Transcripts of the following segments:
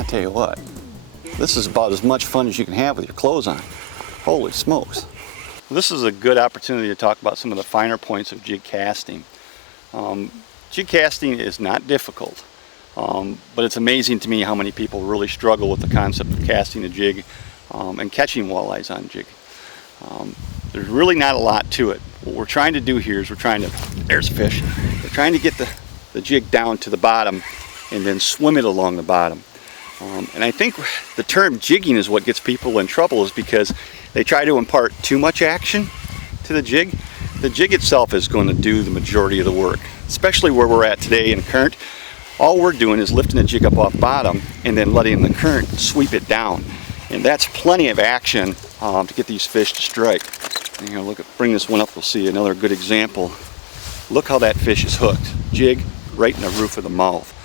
I tell you what, this is about as much fun as you can have with your clothes on. Holy smokes. This is a good opportunity to talk about some of the finer points of jig casting. Jig casting is not difficult, but it's amazing to me how many people really struggle with the concept of casting a jig and catching walleyes on jig. There's really not a lot to it. What we're trying to do here is there's a fish. We're trying to get the jig down to the bottom and then swim it along the bottom. And I think the term jigging is what gets people in trouble, is because they try to impart too much action to the jig. The jig itself is going to do the majority of the work, especially where we're at today in current. All we're doing is lifting the jig up off bottom and then letting the current sweep it down. And that's plenty of action to get these fish to strike. And, you know, bring this one up, we'll see another good example. Look how that fish is hooked. Jig right in the roof of the mouth.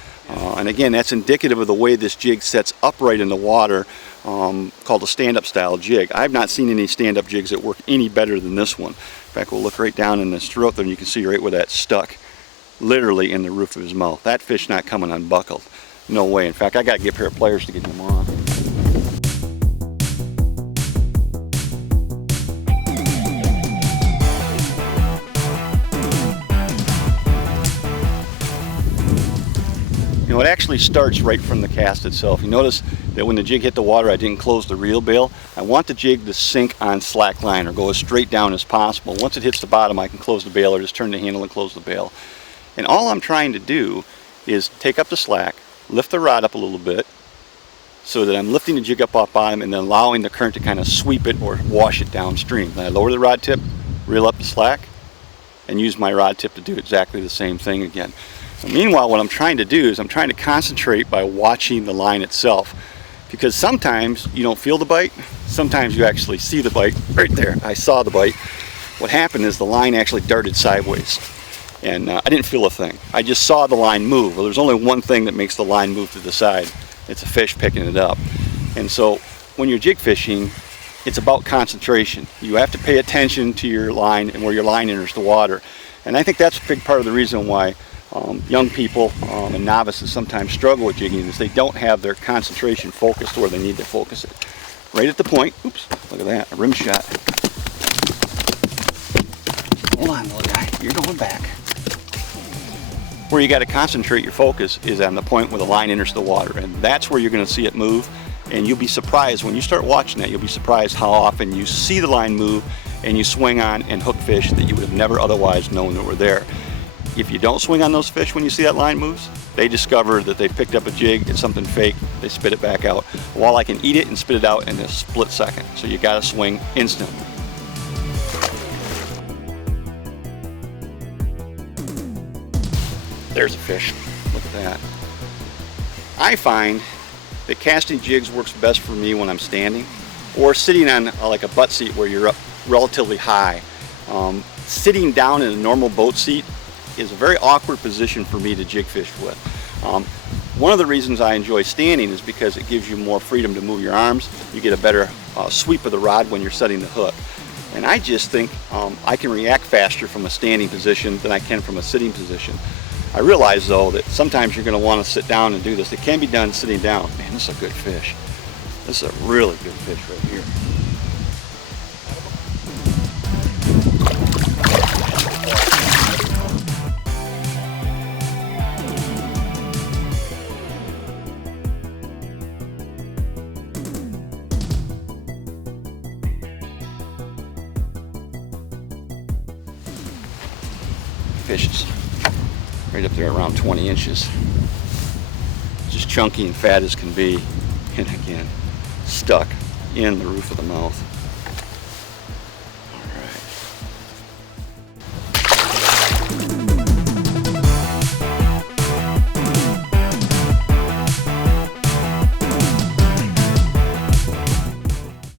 And again, that's indicative of the way this jig sets upright in the water, called a stand-up style jig. I've not seen any stand-up jigs that work any better than this one. In fact, we'll look right down in this throat there and you can see right where that's stuck, literally in the roof of his mouth. That fish not coming unbuckled. No way. In fact, I got to get a pair of pliers to get him on. It actually starts right from the cast itself. You notice that when the jig hit the water, I didn't close the reel bail. I want the jig to sink on slack line or go as straight down as possible. Once it hits the bottom, I can close the bail or just turn the handle and close the bail. And all I'm trying to do is take up the slack, lift the rod up a little bit so that I'm lifting the jig up off bottom and then allowing the current to kind of sweep it or wash it downstream. Then I lower the rod tip, reel up the slack, and use my rod tip to do exactly the same thing again. Meanwhile, what I'm trying to do is I'm trying to concentrate by watching the line itself, because sometimes you don't feel the bite, sometimes you actually see the bite. Right there, I saw the bite. What happened is the line actually darted sideways, and I didn't feel a thing. I just saw the line move. Well, there's only one thing that makes the line move to the side. It's a fish picking it up. And so when you're jig fishing, it's about concentration. You have to pay attention to your line and where your line enters the water. And I think that's a big part of the reason why young people and novices sometimes struggle with jigging, is they don't have their concentration focused where they need to focus it. Right at the point, oops, look at that, a rim shot. Hold on, little guy, you're going back. Where you got to concentrate your focus is on the point where the line enters the water, and that's where you're going to see it move. And you'll be surprised when you start watching that. You'll be surprised how often you see the line move and you swing on and hook fish that you would have never otherwise known that were there. If you don't swing on those fish when you see that line moves, they discover that they picked up a jig, it's something fake, they spit it back out. A walleye can eat it and spit it out in a split second, so you gotta swing instantly. There's a fish, look at that. I find that casting jigs works best for me when I'm standing or sitting on like a butt seat where you're up relatively high. Sitting down in a normal boat seat is a very awkward position for me to jig fish with. One of the reasons I enjoy standing is because it gives you more freedom to move your arms. You get a better sweep of the rod when you're setting the hook. And I just think I can react faster from a standing position than I can from a sitting position. I realize though that sometimes you're going to want to sit down and do this. It can be done sitting down. Man, this is a good fish. This is a really good fish right here. Fish is right up there around 20 inches. Just chunky and fat as can be, and again, stuck in the roof of the mouth.